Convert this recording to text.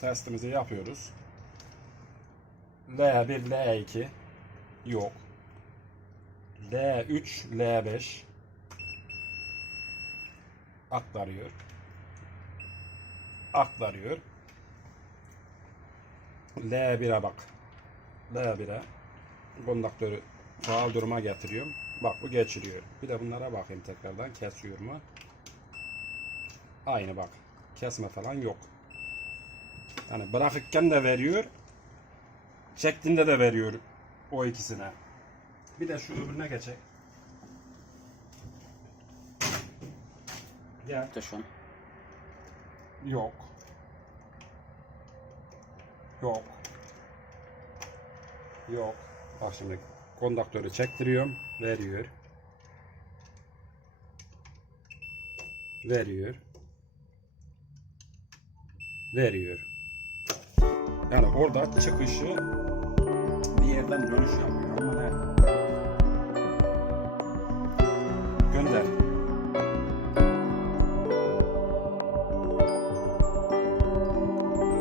testimizi yapıyoruz. L1, L2 yok. L3, L5 aktarıyor. Aktarıyor. L1'e bak. L1'e kondaktörü faal duruma getiriyorum. Bak bu geçiriyor. Bir de bunlara bakayım tekrardan kesiyor mu? Aynı bak. Kesme falan yok. Yani bırakırken de veriyor. Çektiğinde de veriyor o ikisine. Bir de şu öbürüne geçecek. Gel. Tuşun. Yok. Yok. Yok. Bak şimdi kondaktörü çektiriyorum. Veriyor. Veriyor. Veriyor. Yani orada çıkışı bir yerden dönüş yapıyor.